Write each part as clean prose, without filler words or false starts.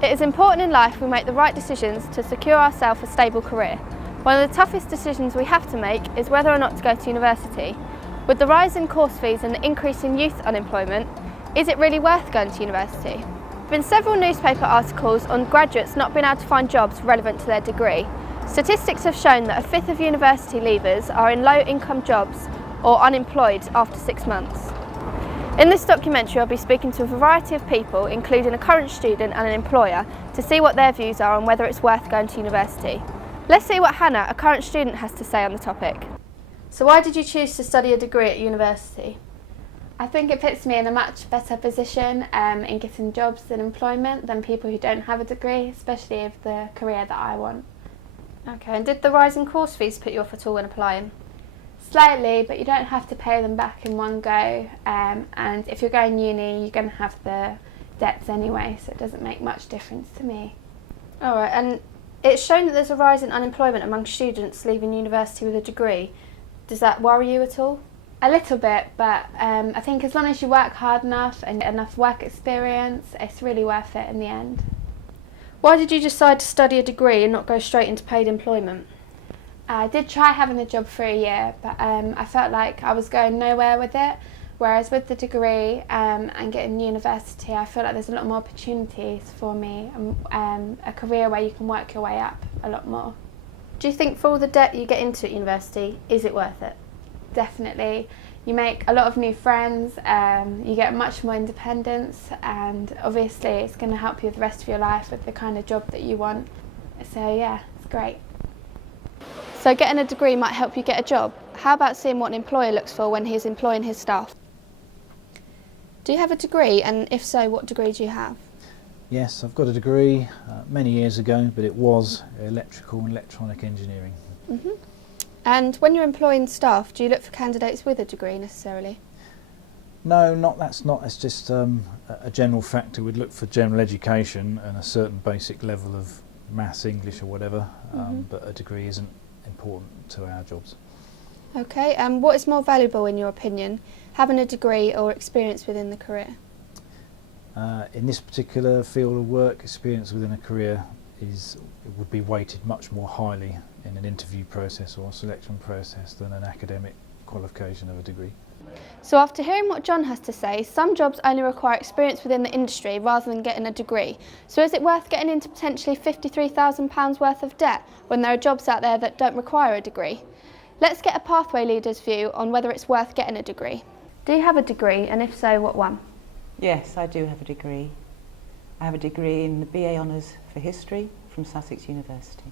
It is important in life we make the right decisions to secure ourselves a stable career. One of the toughest decisions we have to make is whether or not to go to university. With the rise in course fees and the increase in youth unemployment, is it really worth going to university? There have been several newspaper articles on graduates not being able to find jobs relevant to their degree. Statistics have shown that a fifth of university leavers are in low-income jobs or unemployed after 6 months. In this documentary, I'll be speaking to a variety of people, including a current student and an employer, to see what their views are on whether it's worth going to university. Let's see what Hannah, a current student, has to say on the topic. So why did you choose to study a degree at university? I think it puts me in a much better position in getting jobs and employment than people who don't have a degree, especially of the career that I want. Okay, and did the rise in course fees put you off at all when applying? Slightly, but you don't have to pay them back in one go, and if you're going uni you're going to have the debts anyway, so it doesn't make much difference to me. Alright, and it's shown that there's a rise in unemployment among students leaving university with a degree. Does that worry you at all? A little bit, but I think as long as you work hard enough and get enough work experience, it's really worth it in the end. Why did you decide to study a degree and not go straight into paid employment? I did try having a job for a year, but I felt like I was going nowhere with it, whereas with the degree and getting university, I feel like there's a lot more opportunities for me, a career where you can work your way up a lot more. Do you think for all the debt you get into at university, is it worth it? Definitely. You make a lot of new friends, you get much more independence, and obviously it's going to help you with the rest of your life with the kind of job that you want. So yeah, it's great. So getting a degree might help you get a job. How about seeing what an employer looks for when he's employing his staff? Do you have a degree, and if so, what degree do you have? Yes, I've got a degree many years ago, but it was electrical and electronic engineering. Mm-hmm. And when you're employing staff, do you look for candidates with a degree necessarily? No, it's just a general factor. We'd look for general education and a certain basic level of maths, English or whatever, but a degree isn't important to our jobs. Okay, and what is more valuable in your opinion, having a degree or experience within the career? In this particular field of work, experience within a career would be weighted much more highly in an interview process or a selection process than an academic qualification of a degree. So after hearing what John has to say, some jobs only require experience within the industry rather than getting a degree. So is it worth getting into potentially £53,000 worth of debt when there are jobs out there that don't require a degree? Let's get a Pathway Leader's view on whether it's worth getting a degree. Do you have a degree, and if so, what one? Yes, I do have a degree. I have a degree in the BA Honours for History from Sussex University.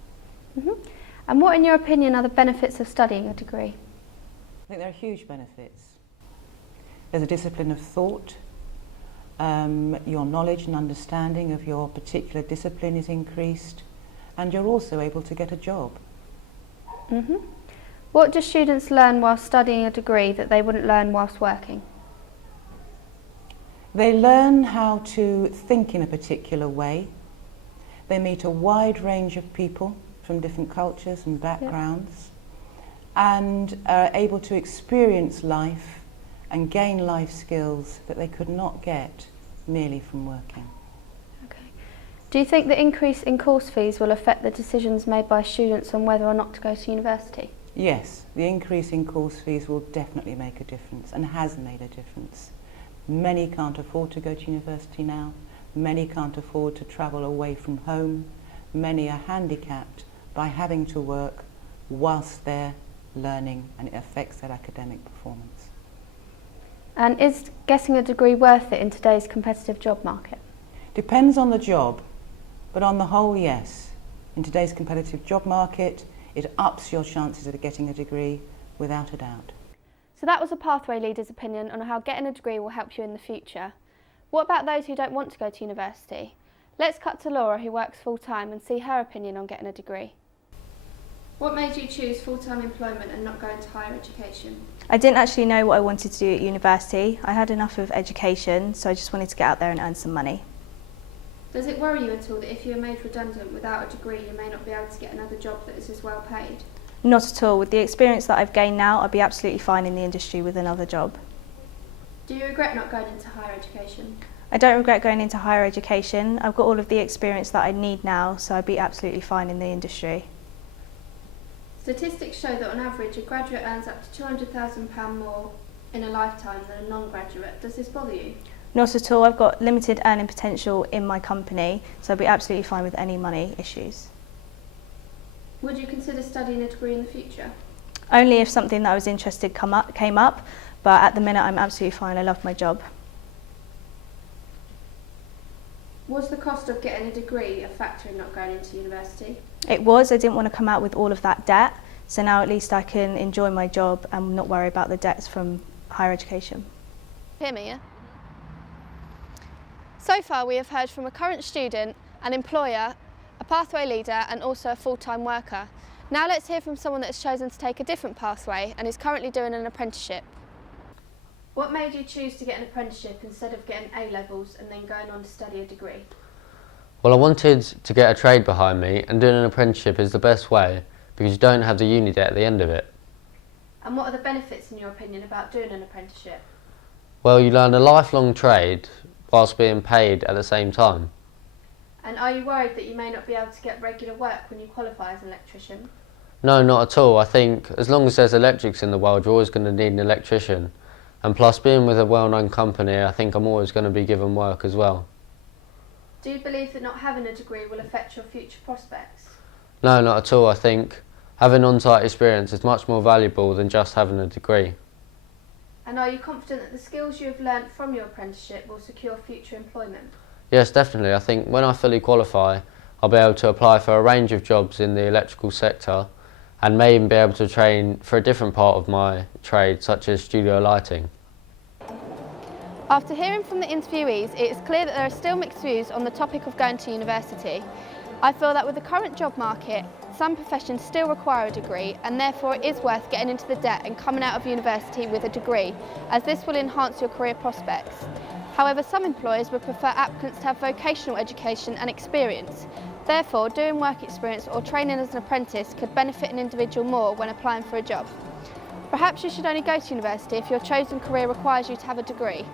Mm-hmm. And what, in your opinion, are the benefits of studying a degree? I think there are huge benefits. There's a discipline of thought. Your knowledge and understanding of your particular discipline is increased, and you're also able to get a job. Mm-hmm. What do students learn while studying a degree that they wouldn't learn whilst working? They learn how to think in a particular way. They meet a wide range of people from different cultures and backgrounds, and are able to experience life and gain life skills that they could not get merely from working. Okay. Do you think the increase in course fees will affect the decisions made by students on whether or not to go to university? Yes, the increase in course fees will definitely make a difference, and has made a difference. Many can't afford to go to university now. Many can't afford to travel away from home. Many are handicapped by having to work whilst they're learning, and it affects their academic performance. And is getting a degree worth it in today's competitive job market? Depends on the job, but on the whole, yes. In today's competitive job market, it ups your chances of getting a degree without a doubt. So that was a Pathway Leader's opinion on how getting a degree will help you in the future. What about those who don't want to go to university? Let's cut to Laura, who works full-time, and see her opinion on getting a degree. What made you choose full-time employment and not go into higher education? I didn't actually know what I wanted to do at university. I had enough of education, so I just wanted to get out there and earn some money. Does it worry you at all that if you're made redundant without a degree, you may not be able to get another job that is as well paid? Not at all. With the experience that I've gained now, I'd be absolutely fine in the industry with another job. Do you regret not going into higher education? I don't regret going into higher education. I've got all of the experience that I need now, so I'd be absolutely fine in the industry. Statistics show that on average a graduate earns up to £200,000 more in a lifetime than a non-graduate. Does this bother you? Not at all. I've got limited earning potential in my company, so I'd be absolutely fine with any money issues. Would you consider studying a degree in the future? Only if something that I was interested came up, but at the minute I'm absolutely fine. I love my job. Was the cost of getting a degree a factor in not going into university? It was. I didn't want to come out with all of that debt, so now at least I can enjoy my job and not worry about the debts from higher education. Hear me, yeah? So far we have heard from a current student, an employer, a pathway leader and also a full-time worker. Now let's hear from someone that has chosen to take a different pathway and is currently doing an apprenticeship. What made you choose to get an apprenticeship instead of getting A-levels and then going on to study a degree? Well, I wanted to get a trade behind me, and doing an apprenticeship is the best way because you don't have the uni debt at the end of it. And what are the benefits in your opinion about doing an apprenticeship? Well, you learn a lifelong trade whilst being paid at the same time. And are you worried that you may not be able to get regular work when you qualify as an electrician? No, not at all. I think as long as there's electrics in the world, you're always going to need an electrician. And plus, being with a well-known company, I think I'm always going to be given work as well. Do you believe that not having a degree will affect your future prospects? No, not at all. I think having on-site experience is much more valuable than just having a degree. And are you confident that the skills you have learnt from your apprenticeship will secure future employment? Yes, definitely. I think when I fully qualify, I'll be able to apply for a range of jobs in the electrical sector and may even be able to train for a different part of my trade, such as studio lighting. After hearing from the interviewees, it is clear that there are still mixed views on the topic of going to university. I feel that with the current job market, some professions still require a degree and therefore it is worth getting into the debt and coming out of university with a degree, as this will enhance your career prospects. However, some employers would prefer applicants to have vocational education and experience. Therefore, doing work experience or training as an apprentice could benefit an individual more when applying for a job. Perhaps you should only go to university if your chosen career requires you to have a degree.